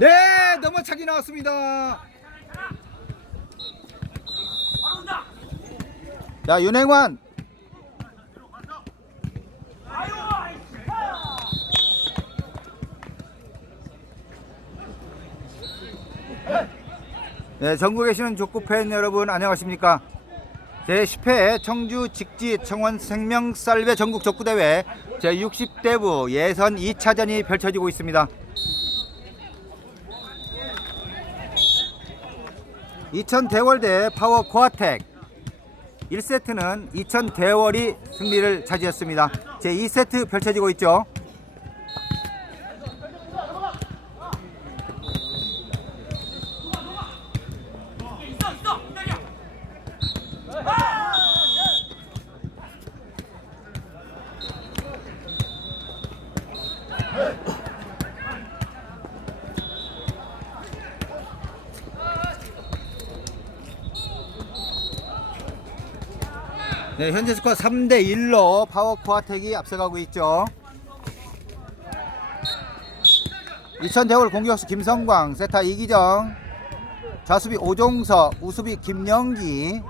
네, 넘어차기 나왔습니다. 자, 윤행환. 네, 전국에 계시는 족구 팬 여러분 안녕하십니까? 제10회 청주 직지 청원 생명 쌀배 전국 족구 대회 제60대부 예선 2차전이 펼쳐지고 있습니다. 2000 대월대 파워 코아텍 1세트는 2000 대월이 승리를 차지했습니다. 제2세트 펼쳐지고 있죠. 네, 현재 스코어 3대 1로 파워 코아텍이 앞서가고 있죠. 2000 대월 공격수 김성광, 세타 이기정, 좌수비 오종석, 우수비 김영기,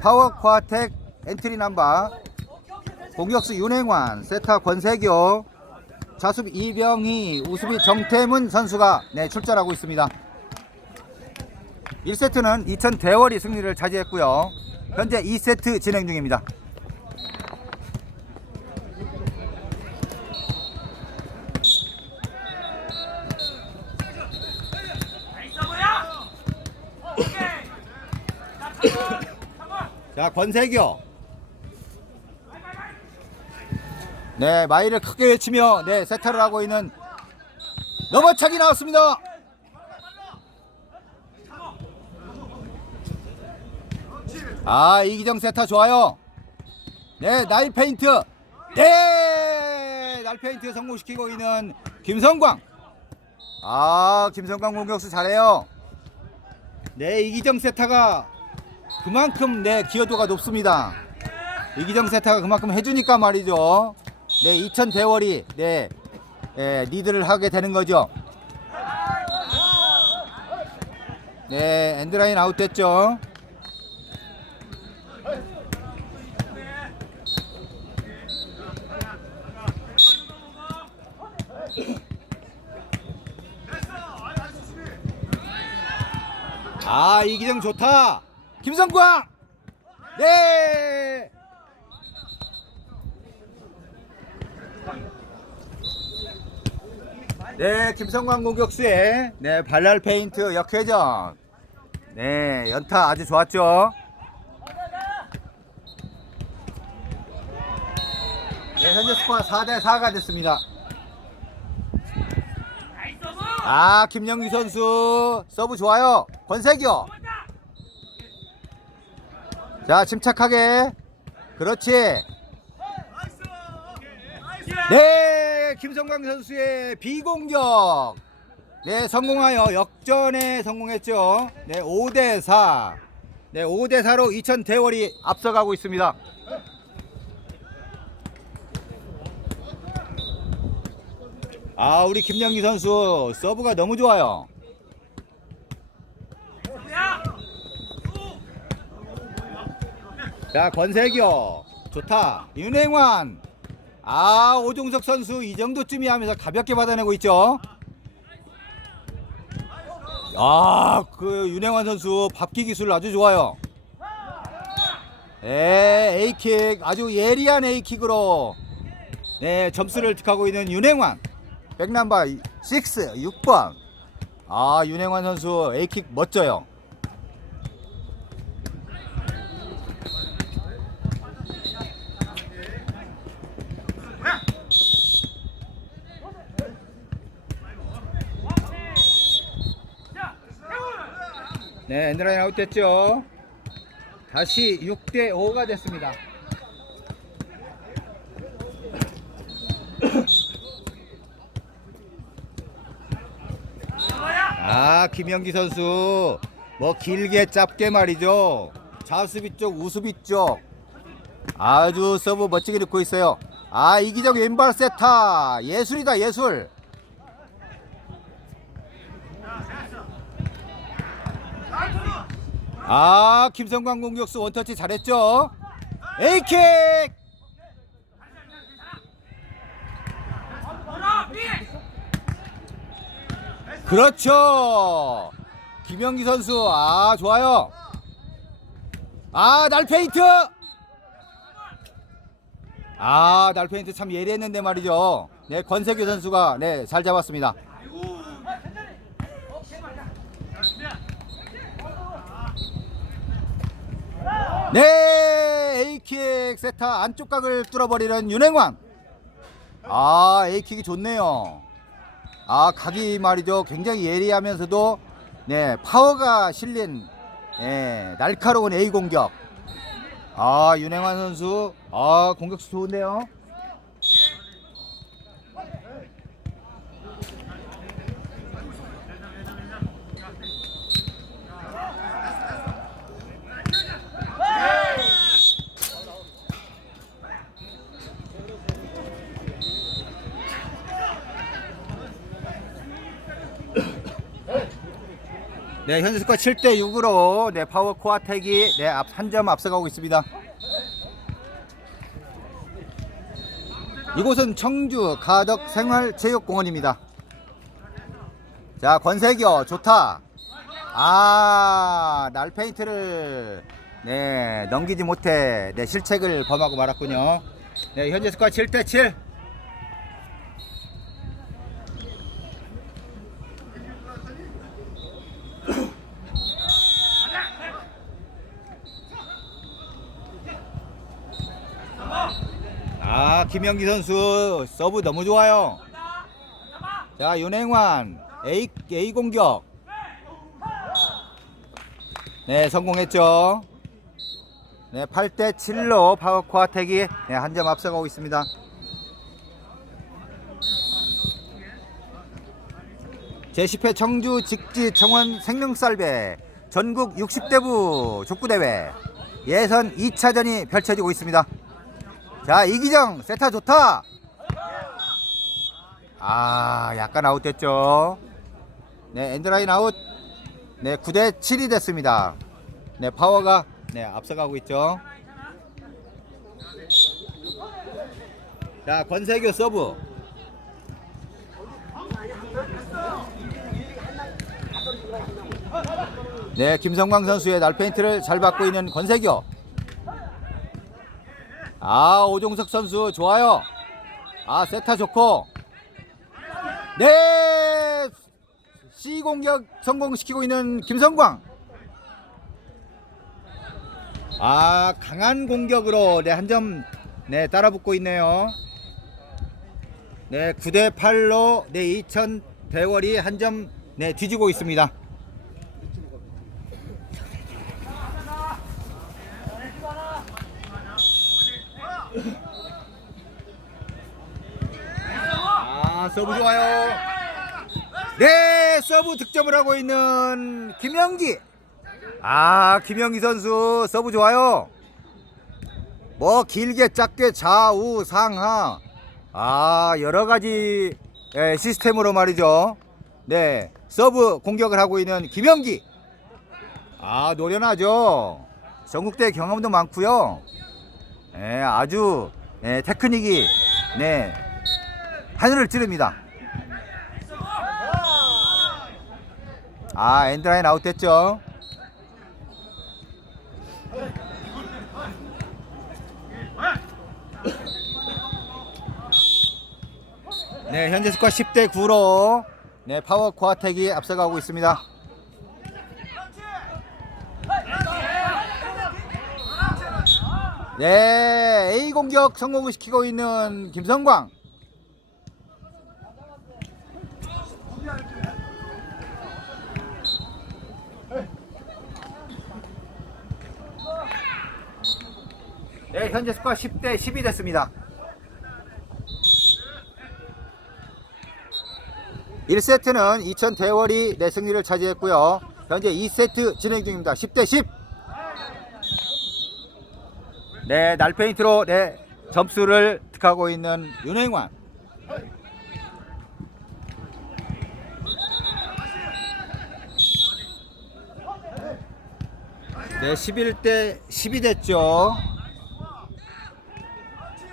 파워 코아텍 엔트리 넘버, 공격수 윤행환, 세타 권세교, 좌수비 이병희, 우수비 정태문 선수가 네, 출전하고 있습니다. 1세트는 2000 대월이 승리를 차지했고요. 현재 2세트 진행 중입니다. 자, 권세교. 네, 마이를 크게 외치며 네, 세타를 하고 있는 넘어차기 나왔습니다. 아 이기정 세타 좋아요. 네 나일 페인트. 네날 페인트 성공시키고 있는 김성광. 아 김성광 공격수 잘해요. 네 이기정 세타가 그만큼 네 기여도가 높습니다. 이기정 세타가 그만큼 해주니까 말이죠. 네 2000 대월이 네 예, 리드를 하게 되는 거죠. 네 엔드라인 아웃됐죠 아 이기정 좋다 김성광 네 네, 김성광 공격수의 네, 발랄 페인트 역회전. 네, 연타 아주 좋았죠. 네, 현재 스코어 4대 4가 됐습니다. 아, 김영기 선수 서브 좋아요. 권세교. 자, 침착하게. 그렇지. 네, 김성광 선수의 비공격. 네, 성공하여 역전에 성공했죠. 네, 5대 4. 네, 5대 4로 2000 대월이 앞서가고 있습니다. 아, 우리 김영기 선수 서브가 너무 좋아요. 자, 권세교. 좋다. 윤행환. 아, 오종석 선수 이 정도쯤이 하면서 가볍게 받아내고 있죠. 아, 그 윤행환 선수 밥기 기술 아주 좋아요. 네, A킥 아주 예리한 A킥으로 네, 점수를 득하고 있는 윤행환. 백남바 6, 6번. 아, 윤행환 선수 A킥 멋져요. 네, 엔드라인 아웃됐죠. 다시 6대 5가 됐습니다. 김영기 선수 뭐 길게 짧게 말이죠. 좌수비 쪽, 우수비 쪽 아주 서브 멋지게 넣고 있어요. 아 이기적 왼발 세타 예술이다 예술. 아 김성광 공격수 원터치 잘했죠. 에이킥. 그렇죠. 김영기 선수 아 좋아요. 아 날페인트! 아 날페인트 참 예리했는데 말이죠. 네 권세규 선수가 네잘 잡았습니다. 네 A킥 세타 안쪽 각을 뚫어버리는 윤행왕. 아 A킥이 좋네요 아 각이 말이죠. 굉장히 예리하면서도 네 파워가 실린 예, 날카로운 A 공격. 아 윤행환 선수. 아 공격수 좋은데요 네 현재 스코어 7대 6으로 네 파워 코아텍이 네한 점 앞서가고 있습니다. 이곳은 청주 가덕 생활체육공원입니다. 자 권세교 좋다 아 날 페인트를 네 넘기지 못해 네 실책을 범하고 말았군요. 네 현재 스코어 7대 7 아 김영기 선수 서브 너무 좋아요. 자 윤행환 A, A 공격. 네 성공했죠. 네 8대 7로 파워코아텍이 네, 한 점 앞서가고 있습니다. 제10회 청주 직지 청원 생명쌀배 전국 60대부 족구대회 예선 2차전이 펼쳐지고 있습니다 자 이기정 세타 좋다. 아 약간 아웃됐죠. 네 엔드라인 아웃. 네 9대 7이 됐습니다. 네 파워가 네 앞서가고 있죠. 자 권세교 서브. 네 김성광 선수의 날페인트를 잘 받고 있는 권세교 아 오종석 선수 좋아요. 아 세타 좋고. 네! C 공격 성공시키고 있는 김성광. 아 강한 공격으로 네 한 점 네 따라붙고 있네요. 네 9대 8로 네 2000 대월이 한 점 네 뒤지고 있습니다 아 서브 좋아요. 네 서브 득점을 하고 있는 김영기. 아 김영기 선수 서브 좋아요. 뭐 길게 짧게 좌우 상하. 아 여러가지 예, 시스템으로 말이죠. 네 서브 공격을 하고 있는 김영기. 아 노련하죠. 전국대 경험도 많고요. 예, 아주 예, 테크닉이 네 하늘을 찌릅니다. 아 엔드라인 아웃됐죠. 네 현재 스코어 10대 9로 네 파워 코아텍이 앞서가고 있습니다. 네 A 공격 성공을 시키고 있는 김성광. 네, 현재 스코어 10대 10이 됐습니다. 1세트는 2000 대월이 내 승리를 차지했고요. 현재 2세트 진행 중입니다. 10대 10. 네, 날페인트로 네, 점수를 득하고 있는 윤행환. 네, 11대 12 됐죠.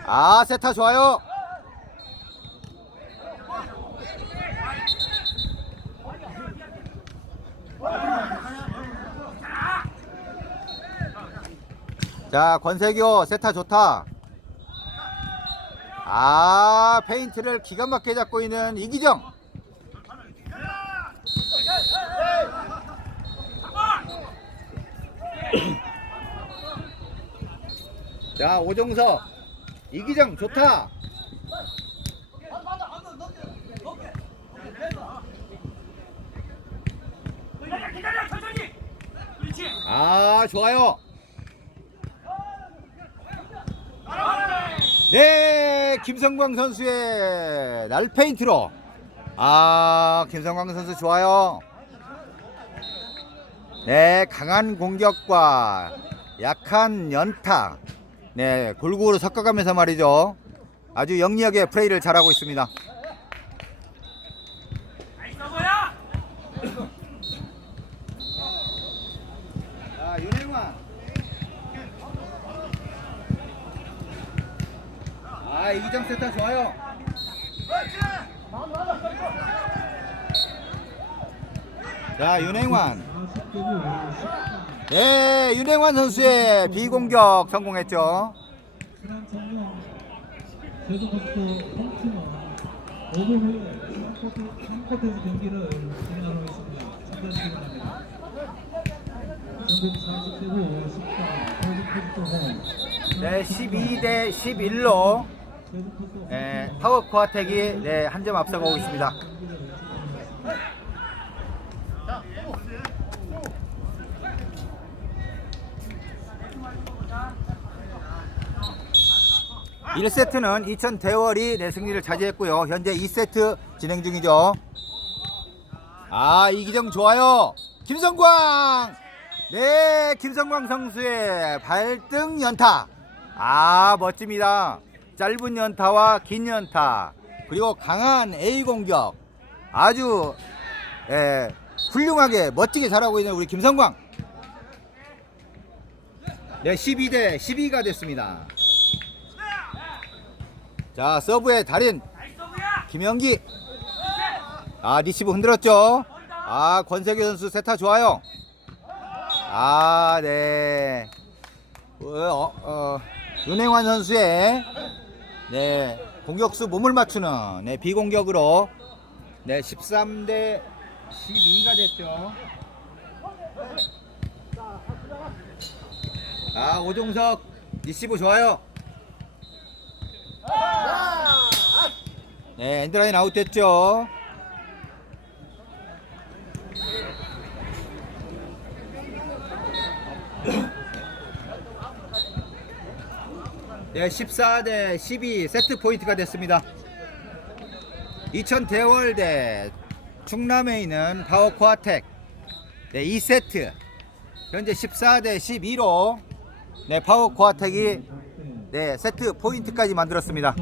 아, 세타 좋아요. 자, 권세교 세타 좋다. 아, 페인트를 기가 막히게 잡고 있는 이기정. 자, 오정석. 이기정 좋다. 아, 좋아요. 네, 김성광 선수의 날 페인트로. 아, 김성광 선수 좋아요. 네, 강한 공격과 약한 연타. 네, 골고루 섞어가면서 말이죠. 아주 영리하게 플레이를 잘하고 있습니다. 아, 이기정 세타 좋아요. 자, 윤행환. 네, 윤행환 선수의 비공격 성공했죠. 지난 작년 제주부터 펑치와 오버웨이 3쿼터에서 경기를 진행하고 있습니다. 참가해주시기 바랍니다. 전국 40대고 14, 포지포지터 홈. 네, 12대 11로 제주부터 네, 파워 코아텍이 네, 한 점 앞서가고 있습니다. 1세트는 이천 대월이 내 승리를 차지했고요. 현재 2세트 진행 중이죠. 아, 이기정 좋아요. 김성광! 네, 김성광 선수의 발등 연타. 아, 멋집니다. 짧은 연타와 긴 연타. 그리고 강한 A 공격. 아주, 예, 훌륭하게, 멋지게 잘하고 있는 우리 김성광. 네, 12대 12가 됐습니다. 자 서브의 달인. 김영기. 아 리시브 흔들었죠? 아 권세규 선수 세타 좋아요. 아네. 어, 어, 윤행환 선수의 네 공격수 몸을 맞추는 네 비공격으로 네 13 대 12가 됐죠. 아 오종석 리시브 좋아요 네, 엔드라인 아웃 됐죠. 네, 14대 12 세트 포인트가 됐습니다. 이천 대월대 충남에 있는 파워 코아텍 네, 2세트 현재 14대 12로 네, 파워 코아텍이 네, 세트 포인트까지 만들었습니다.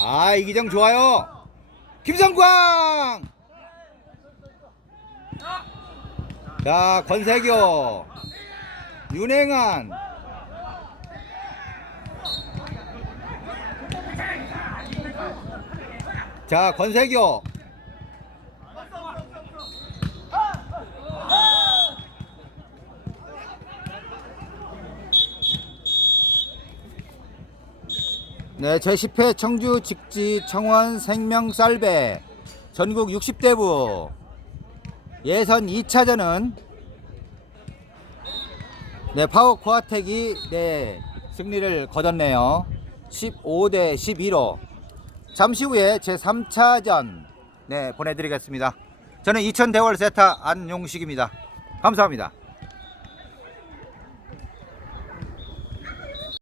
아 이기정 좋아요. 김성광! 자 권세교 윤행한 자 권세교. 네, 제10회 청주 직지 청원 생명 쌀배. 전국 60대부. 예선 2차전은 네, 파워 코아텍이 네, 승리를 거뒀네요. 15대 12로 잠시 후에 제 3차전 네, 보내드리겠습니다. 저는 이천 대월 세타 안용식입니다. 감사합니다.